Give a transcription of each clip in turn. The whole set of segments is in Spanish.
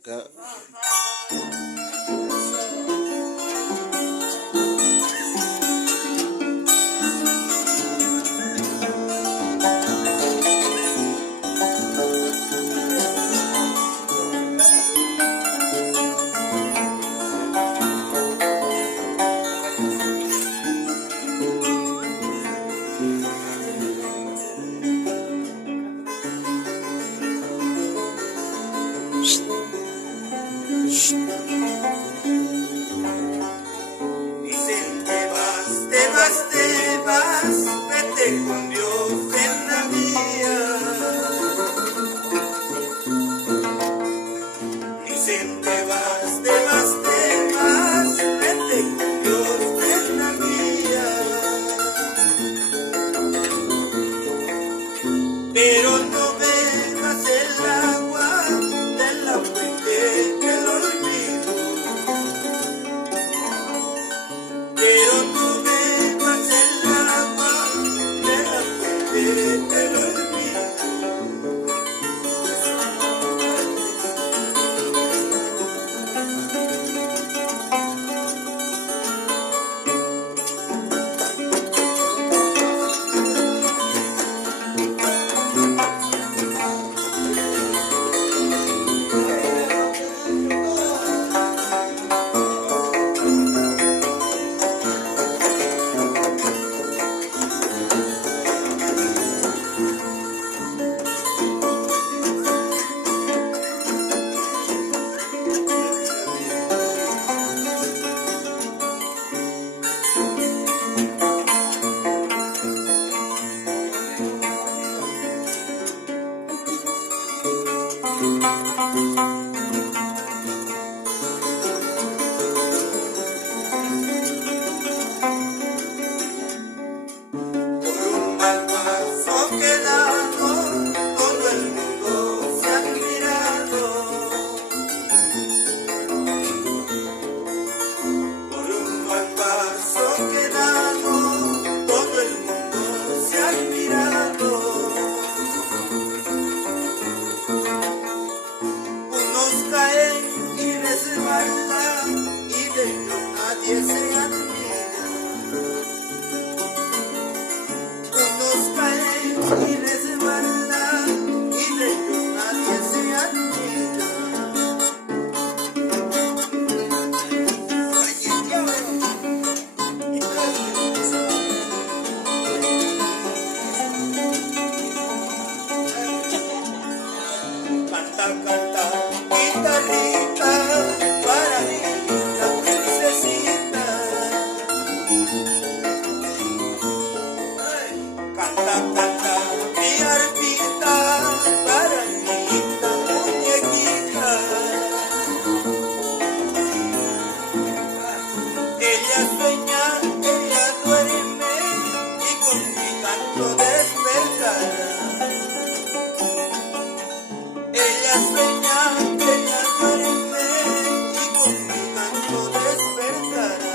Acá. Dicen te vas, vete con Dios en la mía. Dicen te vas, vete con Dios en la mía. Pero no bebas el agua de la fuente del olvido. Pero no bebas el agua de la fuente del olvido. Nadie se admira, unos caen y resbalan y de ellos nadie se admira. Canta, canta, guitarrita, para mí. Canta, canta, mi arpita, para mi linda muñequita. Ella sueña, ella duerme y con mi canto despertará. Ella sueña, ella duerme y con mi canto despertará.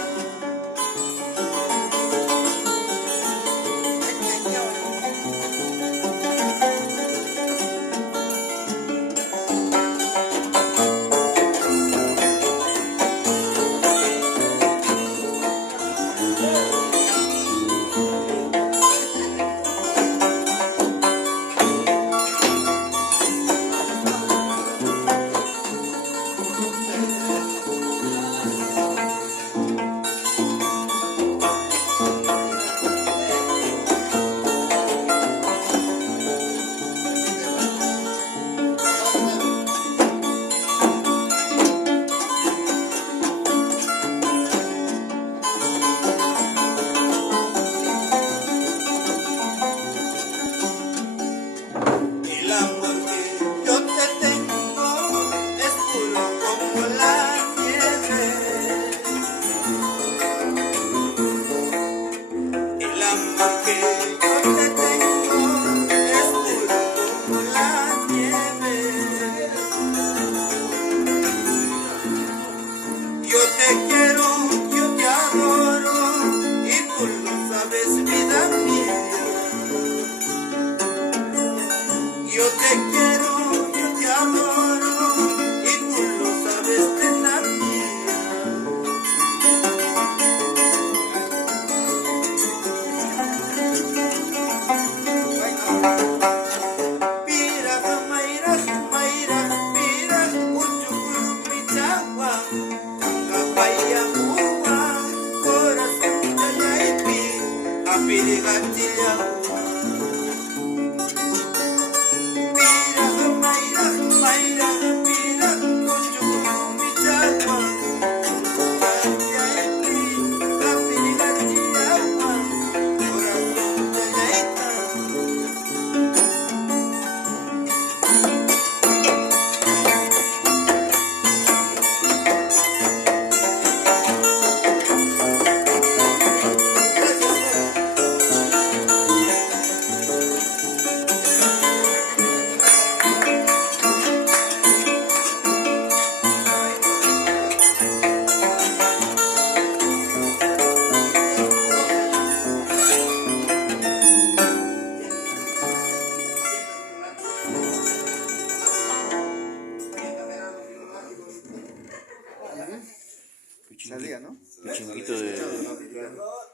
Salía, ¿no?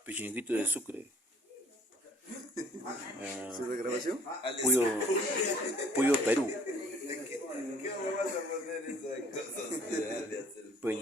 Pichinguito de Sucre. ¿Su regrabación? Puyo Perú. ¿Qué vamos a poner esas cosas? Pues,